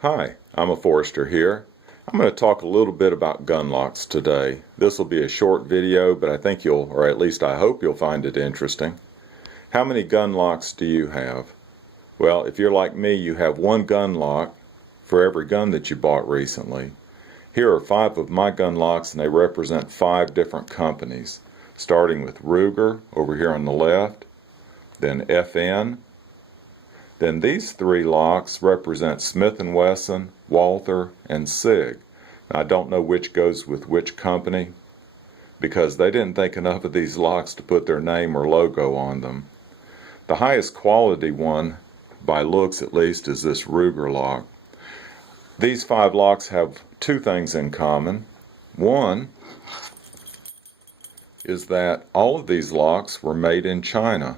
Hi, I'm a Forester here. I'm going to talk a little bit about gun locks today. This will be a short video, but I think you'll, or at least I hope you'll find it interesting. How many gun locks do you have? Well, if you're like me, you have one gun lock for every gun that you bought recently. Here are 5 of my gun locks, and they represent 5 different companies, starting with Ruger over here on the left, then FN. Then these 3 locks represent Smith & Wesson, Walther, and Sig. Now, I don't know which goes with which company because they didn't think enough of these locks to put their name or logo on them. The highest quality one, by looks at least, is this Ruger lock. These 5 locks have 2 things in common. One is that all of these locks were made in China.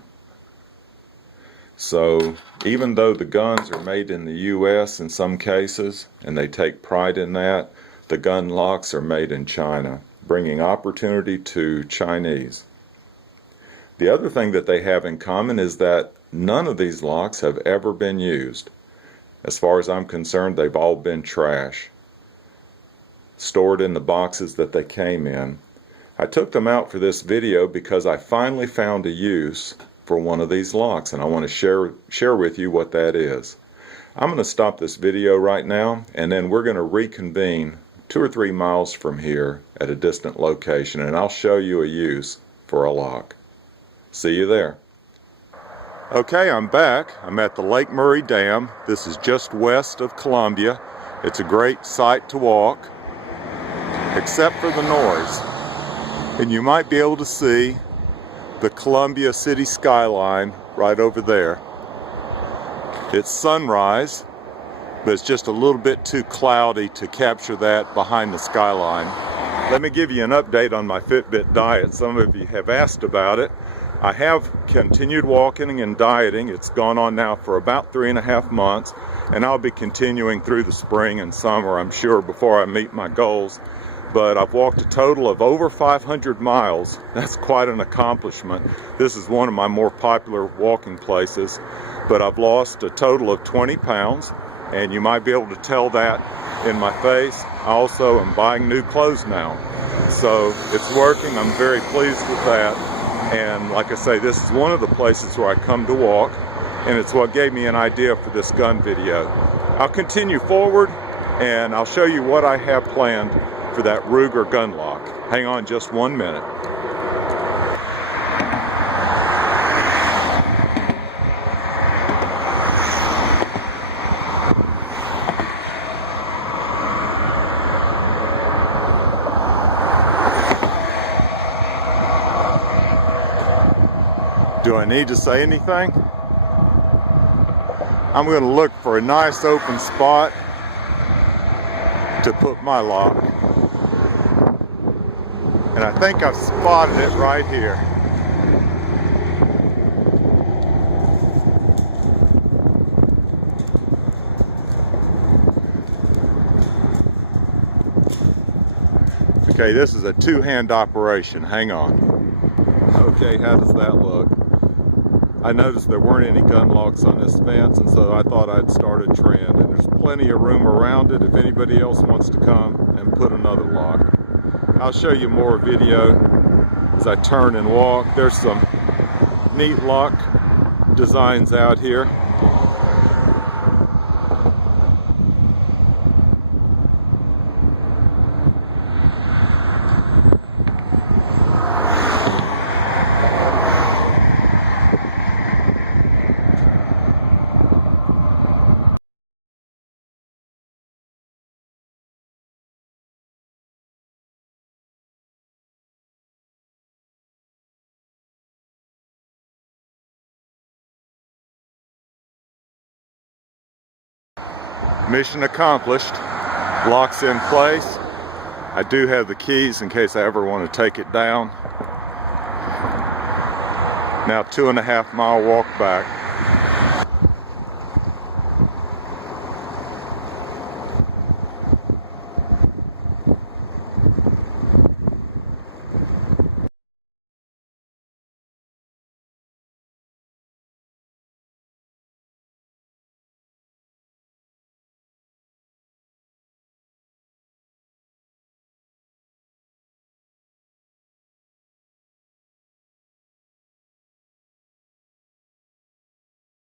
So even though the guns are made in the U.S. in some cases, and they take pride in that, the gun locks are made in China, bringing opportunity to Chinese. The other thing that they have in common is that none of these locks have ever been used. As far as I'm concerned, they've all been trash, stored in the boxes that they came in. I took them out for this video because I finally found a use for one of these locks, and I want to share with you what that is. I'm going to stop this video right now, and then we're going to reconvene 2 or 3 miles from here at a distant location, and I'll show you a use for a lock. See you there. Okay, I'm back. I'm at the Lake Murray Dam. This is just west of Columbia. It's a great sight to walk, except for the noise. And you might be able to see the Columbia city skyline right over there. It's sunrise, but it's just a little bit too cloudy to capture that behind the skyline. Let me give you an update on my Fitbit diet. Some of you have asked about it. I have continued walking and dieting. It's gone on now for about 3.5 months, and I'll be continuing through the spring and summer, I'm sure, before I meet my goals. But I've walked a total of over 500 miles. That's quite an accomplishment. This is one of my more popular walking places. But I've lost a total of 20 pounds, and you might be able to tell that in my face. I also am buying new clothes now. So it's working. I'm very pleased with that. And like I say, this is one of the places where I come to walk, and it's what gave me an idea for this gun video. I'll continue forward, and I'll show you what I have planned for that Ruger gun lock. Hang on just 1 minute. Do I need to say anything? I'm going to look for a nice open spot to put my lock. And I think I've spotted it right here. Okay, this is a 2-hand operation. Hang on. Okay, how does that look? I noticed there weren't any gun locks on this fence, and so I thought I'd start a trend. And there's plenty of room around it if anybody else wants to come and put another lock. I'll show you more video as I turn and walk. There's some neat lock designs out here. Mission accomplished. Lock's in place. I do have the keys in case I ever want to take it down. Now 2.5 mile walk back.